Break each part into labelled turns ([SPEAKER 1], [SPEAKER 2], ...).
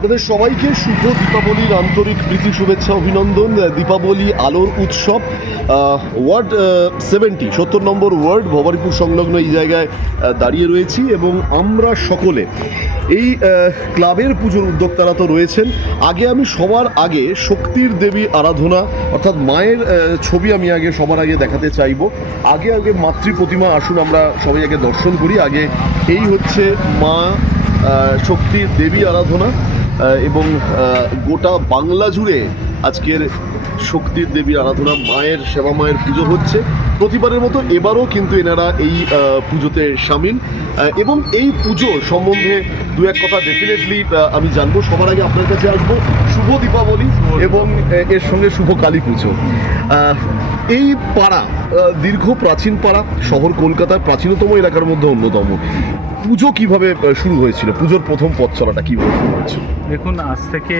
[SPEAKER 1] আপনাদের সবাইকে শুভ দীপাবলির আন্তরিক প্রীতি, শুভেচ্ছা, অভিনন্দন দীপাবলি আলোর উৎসব ওয়ার্ড সেভেন্টি সত্তর নম্বর ওয়ার্ড, ভবানীপুর সংলগ্ন এই জায়গায় দাঁড়িয়ে রয়েছি এবং আমরা সকলে এই ক্লাবের পুজোর উদ্যোক্তারা তো রয়েছেন। আগে আমি সবার আগে শক্তির দেবী আরাধনা, অর্থাৎ মায়ের ছবি আমি আগে সবার আগে দেখাতে চাইব। আগে আগে মাতৃ প্রতিমা আসুন, আমরা সবাই আগে দর্শন করি। আগে এই হচ্ছে মা শক্তির দেবী আরাধনা। এবং গোটা বাংলা জুড়ে আজকের শক্তির দেবী আরাধনা মায়ের সেবা মায়ের পুজো হচ্ছে। প্রতিবারের মতো এবারও কিন্তু এনারা এই পুজোতে সামিল। এবং এই পুজো সম্বন্ধে দু এক কথা ডেফিনেটলি আমি জানব। সবার আগে আপনার কাছে আসব। শুভ দীপাবলি এবং এর সঙ্গে শুভ কালী পুজো। এই পাড়া দীর্ঘ প্রাচীন পাড়া, শহর কলকাতার প্রাচীনতম এলাকার মধ্যে অন্যতম। পুজো কীভাবে শুরু হয়েছিল? পুজোর প্রথম পথ চলাটা কীভাবে শুরু হয়েছিল?
[SPEAKER 2] দেখুন, আজ থেকে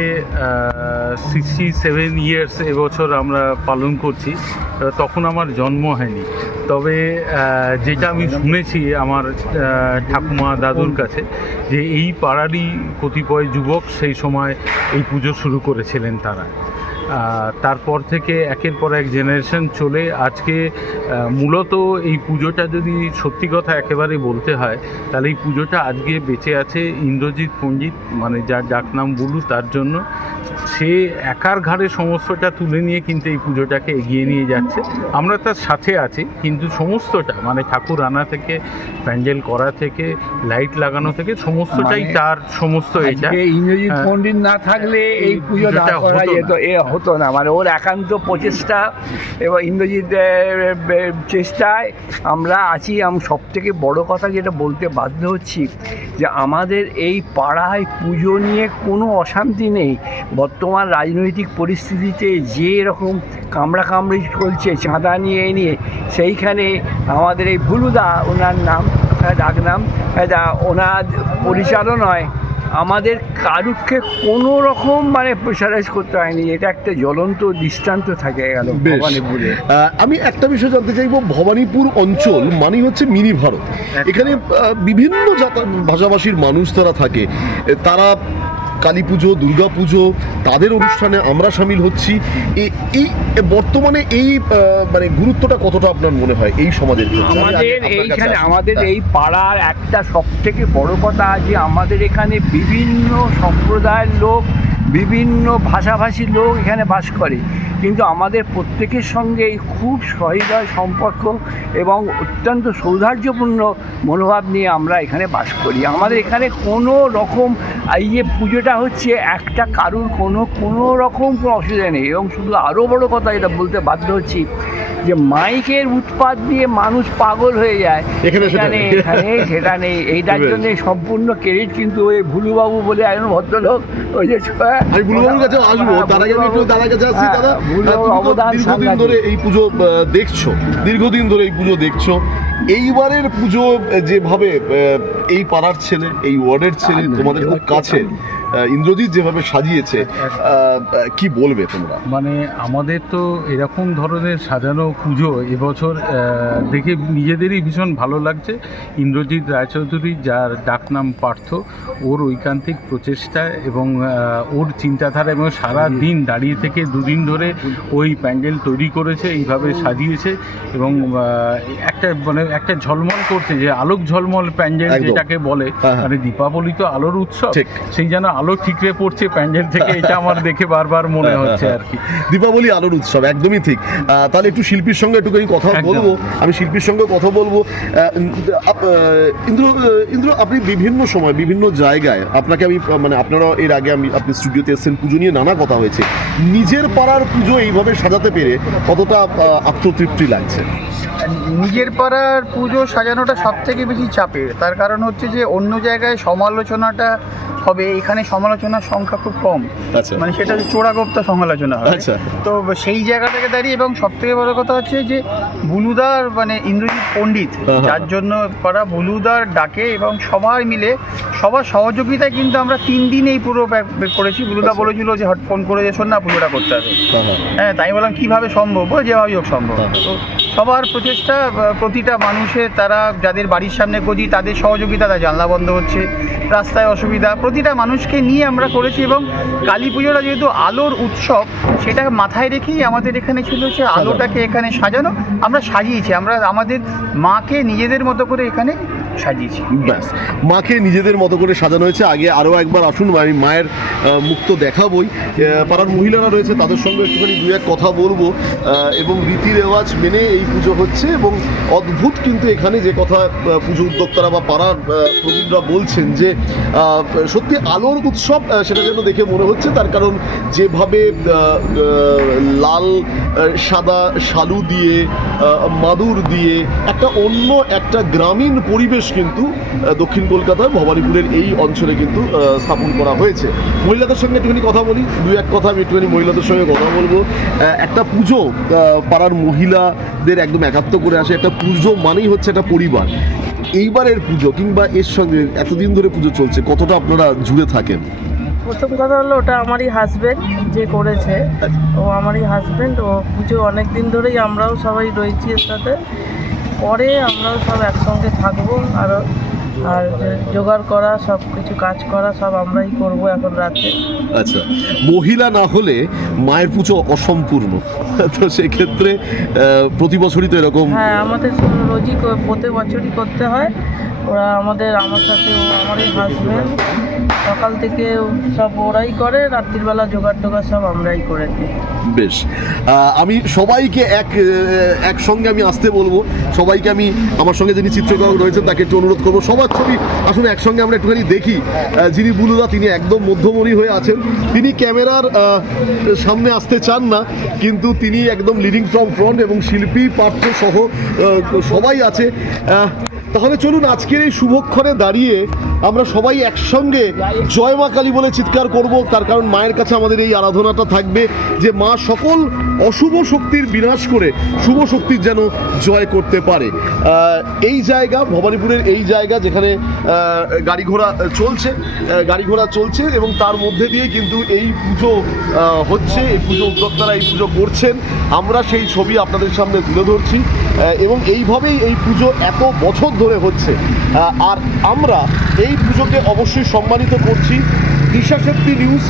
[SPEAKER 2] সিক্সটি সেভেন ইয়ার্স এবছর আমরা পালন করছি। তখন আমার জন্ম হয়নি তবে যেটা আমি শুনেছি আমার ঠাকুমা দাদুর কাছে, যে এই পাড়ারই কতিপয় যুবক সেই সময় এই পুজো শুরু করেছিলেন তারা। তারপর থেকে একের পর এক জেনারেশন চলে। আজকে মূলত এই পুজোটা যদি সত্যি কথা একেবারে বলতে হয় তাহলে এই পুজোটা আজকে বেঁচে আছে ইন্দ্রজিৎ পণ্ডিত মানে যার ডাকনাম বুলু তার জন্য। সে একার ঘাড়ে সমস্তটা তুলে নিয়ে কিন্তু এই পুজোটাকে এগিয়ে নিয়ে যাচ্ছে। আমরা তার সাথে আছি কিন্তু সমস্তটা মানে ঠাকুর আনা থেকে প্যান্ডেল করা থেকে লাইট লাগানো থেকে সমস্তটাই
[SPEAKER 3] মানে
[SPEAKER 2] তার সমস্ত এটা।
[SPEAKER 3] ইন্দ্রজিৎ
[SPEAKER 2] হ্যাঁ।
[SPEAKER 3] পণ্ডিত না থাকলে এই
[SPEAKER 2] পুজোটা
[SPEAKER 3] করা যেত হতো না। মানে ওর একান্ত প্রচেষ্টা এবং ইন্দ্রজিৎ চেষ্টায় আমরা আছি। আমি সব থেকে বড় কথা যেটা বলতে বাধ্য হচ্ছি যে আমাদের এই পাড়ায় পুজো নিয়ে কোনো অশান্তি নেই। বর্তমান রাজনৈতিক পরিস্থিতিতে যে এরকম কামড়া কামড়ি চলছে, চাঁদা নিয়ে নিয়ে, সেইখানে আমাদের এই ভুলুদা, ওনার নাম ডাকনাম ওনার পরিচালনায় আমাদের কারুককে কোনো রকম মানে প্রেশারাইজ করতে হয়নি। এটা একটা জ্বলন্ত দৃষ্টান্ত থাকে গেল ভবানীপুরে।
[SPEAKER 1] আমি একটা বিষয় জানতে চাইব ভবানীপুর অঞ্চল মানেই হচ্ছে মিনি ভারত। এখানে বিভিন্ন ভাষাভাষীর মানুষ তারা থাকে। তারা কালী পুজো দুর্গা পুজো তাদের অনুষ্ঠানে আমরা সামিল হচ্ছি। এই বর্তমানে এই মানে গুরুত্বটা কতটা আপনার মনে হয় এই সমাজের
[SPEAKER 3] আমাদের এইখানে আমাদের
[SPEAKER 1] হ্যাঁ।
[SPEAKER 3] এই পাড়ার একটা সব থেকে বড় কথা যে আমাদের এখানে বিভিন্ন সম্প্রদায়ের লোক বিভিন্ন ভাষাভাষী লোক এখানে বাস করে। কিন্তু আমাদের প্রত্যেকের সঙ্গে এই খুব সহৃদয় সম্পর্ক এবং অত্যন্ত সৌহার্দ্যপূর্ণ মনোভাব নিয়ে আমরা এখানে বাস করি। আমাদের এখানে কোনো রকম এই যে পুজোটা হচ্ছে একটা কারুর কোনো কোনো রকম কোনো অসুবিধা নেই। এবং শুধু আরও বড় কথা যেটা বলতে বাধ্য হচ্ছি যে মাইকের উৎপাদ দিয়ে মানুষ পাগল হয়ে যায়
[SPEAKER 1] এখানে সেটা
[SPEAKER 3] এখানে। সেটা নেই। এইটার। জন্য সম্পূর্ণ ক্রেডিট কিন্তু ওই ভুলুবাবু বলে একজন ভদ্রলোক ওই যে
[SPEAKER 1] আমি কাছে আসব। তার আগে একটু দাদার কাছে আসছি
[SPEAKER 3] হ্যাঁ,
[SPEAKER 1] দাদা
[SPEAKER 3] ভুলুবাবুর অবদান
[SPEAKER 1] দীর্ঘদিন ধরে এই পুজো দেখছ। দীর্ঘদিন ধরে এই পুজো দেখছ। এইবারের পুজো যেভাবে এই পাড়ার ছেলে এই ওয়ার্ডের ছেলে তোমাদের খুব কাছে ইন্দ্রজিৎ যেভাবে সাজিয়েছে কি বলবে তোমরা?
[SPEAKER 2] মানে আমাদের তো এরকম ধরনের সাজানো পুজো এবছর দেখে নিজেদেরই ভীষণ ভালো লাগছে। ইন্দ্রজিৎ রায়চৌধুরী যার ডাকনাম পার্থ ওর ঐকান্তিক প্রচেষ্টা এবং ওর চিন্তাধারা এবং সারা দিন দাঁড়িয়ে থেকে দুদিন ধরে ওই প্যান্ডেল তৈরি করেছে এইভাবে সাজিয়েছে এবং একটা মানে একটা ঝলমল করছে যে আলোক ঝলমল প্যান্ডেল যেটাকে বলে
[SPEAKER 1] হ্যাঁ, হ্যাঁ।
[SPEAKER 2] মানে দীপাবলি তো আলোর উৎসব সেই যেন আলো ঠিকরে পড়ছে প্যান্ডেল থেকে এটা আমার দেখে বারবার মনে হচ্ছে আর কি।
[SPEAKER 1] দীপাবলি আলোর উৎসব একদমই ঠিক। তাহলে একটু শিল্পীর সঙ্গে একটুখানি কথা বলব। আমি শিল্পীর সঙ্গে কথা বলব। ইন্দ্র ইন্দ্র আপনি বিভিন্ন সময় বিভিন্ন জায়গায় আপনাকে আমি মানে আপনারা এর আগে আমি আপনি স্টুডিওতে এসেছেন পুজো নিয়ে নানা কথা হয়েছে। নিজের পাড়ার পুজো এইভাবে সাজাতে পেরে কতটা আত্মতৃপ্তি লাগছে?
[SPEAKER 4] নিজের পাড়ার পুজো সাজানোটা সব থেকে বেশি চাপের। তার কারণ হচ্ছে যে অন্য জায়গায় সমালোচনাটা হবে এখানে সমালোচনার সংখ্যা খুব কম
[SPEAKER 1] আচ্ছা
[SPEAKER 4] মানে সেটা হচ্ছে চোরাগোপ্তা সমালোচনা
[SPEAKER 1] আচ্ছা।
[SPEAKER 4] তো সেই জায়গাটাকে দাঁড়িয়ে এবং সব থেকে বড় কথা হচ্ছে যে বুলুদার মানে ইন্দ্রজিৎ পণ্ডিত
[SPEAKER 1] হ্যাঁ।
[SPEAKER 4] যার জন্য করা বুলুদার ডাকে এবং সবাই মিলে সবার সহযোগিতায় কিন্তু আমরা তিন দিন এই পুরো করেছি বুলুদা
[SPEAKER 1] আচ্ছা।
[SPEAKER 4] বলেছিল যে হট ফোন করে যে শোন না পুজোটা করতে হবে
[SPEAKER 1] হ্যাঁ, হ্যাঁ।
[SPEAKER 4] হ্যাঁ তাই বললাম কীভাবে সম্ভব যেভাবেই হোক সম্ভব
[SPEAKER 1] হ্যাঁ।
[SPEAKER 4] তো সবার প্রচেষ্টা প্রতিটা মানুষের তারা যাদের বাড়ির সামনে গজি তাদের সহযোগিতা তারা জানলা বন্ধ হচ্ছে রাস্তায় অসুবিধা প্রতিটা মানুষকে নিয়ে আমরা করেছি এবং কালী পুজোটা যেহেতু আলোর উৎসব সেটা মাথায় রেখেই আমাদের এখানে ছিল যে আলোটাকে এখানে সাজানো আমরা সাজিয়েছি আমরা আমাদের মাকে নিজেদের মতো করে এখানে সাজিয়েছি।
[SPEAKER 1] ব্যাস। মাকে নিজেদের মতো করে সাজানো হয়েছে। আগে আরও একবার আসুন, আমি মায়ের মুখ তো দেখাবই। পাড়ার মহিলারা রয়েছে, তাদের সঙ্গে একটুখানি দু এক কথা বলব। এবং রীতি রেওয়াজ মেনে এই পুজো হচ্ছে এবং অদ্ভুত কিন্তু এখানে যে কথা পুজো উদ্যোক্তারা বা পাড়ার প্রবীণরা বলছেন যে সত্যি আলোর উৎসব সেটা যেন দেখে মনে হচ্ছে। তার কারণ যেভাবে লাল সাদা শালু দিয়ে মাদুর দিয়ে একটা অন্য একটা গ্রামীণ পরিবেশ কিন্তু দক্ষিণ কলকাতার ভবানীপুরের এই অঞ্চলে কিন্তু স্থাপন করা হয়েছে। মহিলাদের সঙ্গে একটুখানি কথা বলি। দু এক কথা আমি একটুখানি মহিলাদের সঙ্গে কথা বলব। একটা পুজো পাড়ার মহিলাদের একদম একাত্ম করে আসে। একটা পুজো মানেই হচ্ছে একটা পরিবার। এইবারের পুজো কিংবা এর সঙ্গে এতদিন ধরে পুজো চলছে কতটা আপনারা জুড়ে থাকেন?
[SPEAKER 5] প্রথম কথা হলো ওটা আমারই হাজব্যান্ড যে করেছে। ও আমারই হাজব্যান্ড ও পুজো অনেক দিন ধরেই আমরাও সবাই রয়েছি এর সাথে। পরে আমরাও সব একসঙ্গে থাকব আর আর জোগাড় করা সব কিছু কাজ করা সব আমরাই করব এখন রাতে।
[SPEAKER 1] আচ্ছা মহিলা না হলে মায়ের পুজো অসম্পূর্ণ। তো সেক্ষেত্রে প্রতি বছরই তো এরকম
[SPEAKER 5] হ্যাঁ আমাদের রোজই প্রতি বছরই করতে হয়। ওরা আমাদের, আমার সাথে আমারই হাজবেন্ড সকাল থেকে সব ওরাই করে রাত্রিবেলা জোগাড় টোগাড় সব আমরাই করে দিই।
[SPEAKER 1] বেশ। আমি সবাইকে এক একসঙ্গে আমি আসতে বলব। সবাইকে আমি আমার সঙ্গে যিনি চিত্রগ্রাহক রয়েছেন, তাকে একটু অনুরোধ করব। সবার ছবি আসলে একসঙ্গে আমরা একটুখানি দেখি। যিনি বুলুদা, তিনি একদম মধ্যমণি হয়ে আছেন। তিনি ক্যামেরার সামনে আসতে চান না, কিন্তু তিনি একদম লিডিং ফ্রম ফ্রন্ট এবং শিল্পী, পার্থ সহ সবাই আছে। তাহলে চলুন আজকের এই শুভক্ষণে দাঁড়িয়ে আমরা সবাই একসঙ্গে জয় মা কালী বলে চিৎকার করব। তার কারণ মায়ের কাছে আমাদের এই আরাধনাটা থাকবে যে মা সকল অশুভ শক্তির বিনাশ করে শুভ শক্তির যেন জয় করতে পারে। এই জায়গা, ভবানীপুরের এই জায়গা যেখানে গাড়ি ঘোড়া চলছে গাড়ি ঘোড়া চলছে এবং তার মধ্যে দিয়ে কিন্তু এই পুজো হচ্ছে, এই পুজো উদ্যোক্তারা এই পুজো করছেন। আমরা সেই ছবি আপনাদের সামনে তুলে ধরছি। এবং এইভাবেই এই পুজো এত বছর ধরে হচ্ছে। আর আমরা এই পুজোকে অবশ্যই সম্মানিত করছি। দিশা শক্তি নিউজ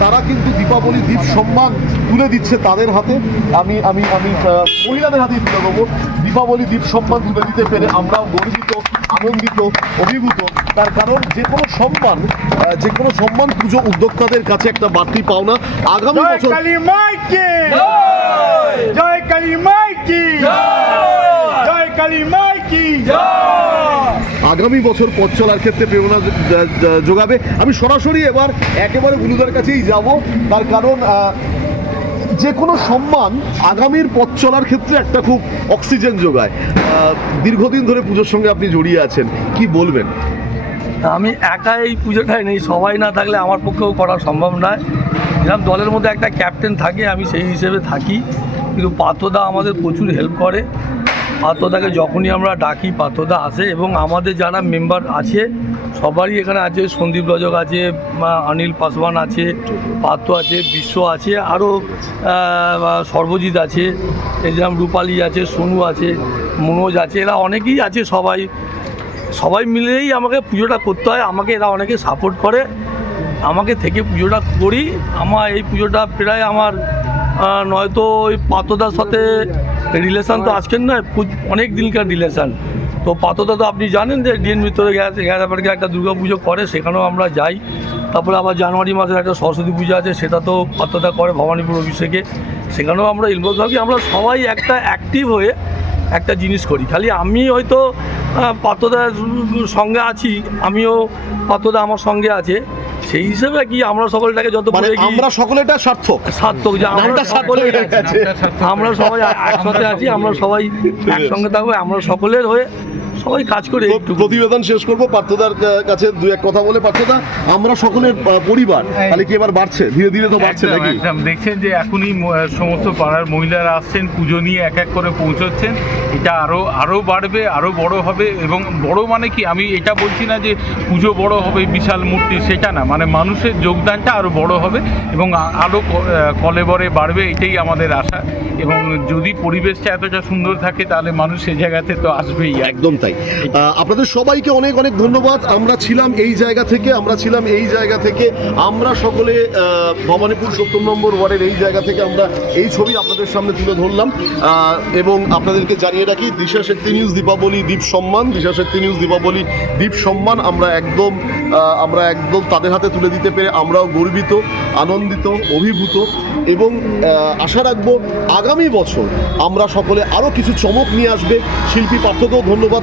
[SPEAKER 1] তারা কিন্তু দীপাবলি দ্বীপ সম্মান তুলে দিচ্ছে তাদের হাতে। আমি আমি আমি মহিলাদের হাতেই তুলে দেবো। দীপাবলি দ্বীপ সম্মান তুলে দিতে পেরে আমরাও গর্বিত আনন্দিত অভিভূত। তার কারণ যে কোনো সম্মান যে কোনো সম্মান পুজো উদ্যোক্তাদের কাছে একটা বাড়তি পাওনা। আগামী
[SPEAKER 6] জয়
[SPEAKER 1] বছর
[SPEAKER 6] কালী মাইকে! জয়! কালী মাইকি! জয়! কালী মাইকি
[SPEAKER 1] আগামী বছর পথ চলার ক্ষেত্রে প্রেরণা যোগাবে। আমি সরাসরি এবার একেবারে বুলুদার কাছেই যাব। তার কারণ যে কোনো সম্মান আগামীর পথ চলার ক্ষেত্রে একটা খুব অক্সিজেন যোগায়। দীর্ঘদিন ধরে পুজোর সঙ্গে আপনি জড়িয়ে আছেন, কি বলবেন?
[SPEAKER 7] আমি একা এই পুজোটায় নেই সবাই না থাকলে আমার পক্ষেও করা সম্ভব নয়। যেরকম দলের মধ্যে একটা ক্যাপ্টেন থাকে, আমি সেই হিসেবে থাকি। কিন্তু পাত্রদা আমাদের প্রচুর হেল্প করে। পাত্রদাকে যখনই আমরা ডাকি পাত্রদা আসে এবং আমাদের যারা মেম্বার আছে, সবারই এখানে আছে, সন্দীপ রজক আছে অনিল পাসওয়ান আছে পাত্র আছে, বিশ্ব আছে আরও সর্বজিৎ আছে এরকম রূপালী আছে, সোনু আছে, মনোজ আছে, এরা অনেকেই আছে সবাই। সবাই মিলেই আমাকে পুজোটা করতে হয়, আমাকে এরা অনেকে সাপোর্ট করে। আমাকে থেকে পুজোটা করি। আমার এই পুজোটা প্রায় আমার নয়তো ওই পাতদার সাথে রিলেশান তো আজকের নয় অনেক দিনকার রিলেশান তো পাতদা তো আপনি জানেন যে ডিএন ভিতরে গেছে গেরাপাড়কে একটা দুর্গা পুজো করে সেখানেও আমরা যাই। তারপরে আবার জানুয়ারি মাসের একটা সরস্বতী পুজো আছে সেটা তো পাতদা করে ভবানীপুর অভিষেকে। সেখানেও আমরা ইনভলভ থাকি আমরা সবাই একটা অ্যাক্টিভ হয়ে একটা জিনিস করি। খালি আমি হয়তো আহ, পাত্রদার সঙ্গে আছি আমিও পাত্রদা আমার সঙ্গে আছে। সেই হিসেবে কি আমরা সকলটাকে যত
[SPEAKER 1] মানে আমরা সকলেটা সার্থক।
[SPEAKER 7] সার্থক যে আমরা সকলে আমরা সবাই একসাথে আছি আমরা সবাই একসঙ্গে থাকব আমরা সকলের হয়ে সবাই কাজ করে একটু।
[SPEAKER 1] প্রতিবেদন শেষ করব। পার্থদার কাছে দু এক কথা বলে পার্থদা আমরা সকলের পরিবার তাহলে কি এবার বাড়ছে? ধীরে ধীরে তো বাড়ছে নাকি?
[SPEAKER 2] একদম। দেখছেন যে এখনই সমস্ত পাড়ার মহিলারা আসছেন পুজো নিয়ে এক এক করে পৌঁছচ্ছেন। এটা আরও আরও বাড়বে আরও বড় হবে এবং বড় মানে কি? আমি এটা বলছি না যে পুজো বড় হবে বিশাল মূর্তি সেটা না। মানে মানুষের যোগদানটা আরও বড় হবে এবং আরও কলেবরে বাড়বে এটাই আমাদের আশা। এবং যদি পরিবেশটা এতটা সুন্দর থাকে তাহলে মানুষ সে জায়গাতে তো আসবেই।
[SPEAKER 1] একদম তাই। আহ, আপনাদের সবাইকে অনেক অনেক ধন্যবাদ। আমরা ছিলাম এই জায়গা থেকে আমরা ছিলাম এই জায়গা থেকে। আমরা সকলে ভবানীপুর সত্তর নম্বর ওয়ার্ডের এই জায়গা থেকে আমরা এই ছবি আপনাদের সামনে তুলে ধরলাম। এবং আপনাদেরকে জানিয়ে রাখি দিশা শক্তি নিউজ দীপাবলি দ্বীপ সম্মান। দিশা শক্তি নিউজ দীপাবলি দ্বীপ সম্মান আমরা একদম আমরা একদম তাদের হাতে তুলে দিতে পেরে আমরাও গর্বিত আনন্দিত অভিভূত। এবং আশা রাখব আগামী বছর আমরা সকলে আরও কিছু চমক নিয়ে আসবে। শিল্পী পার্থকেও ধন্যবাদ।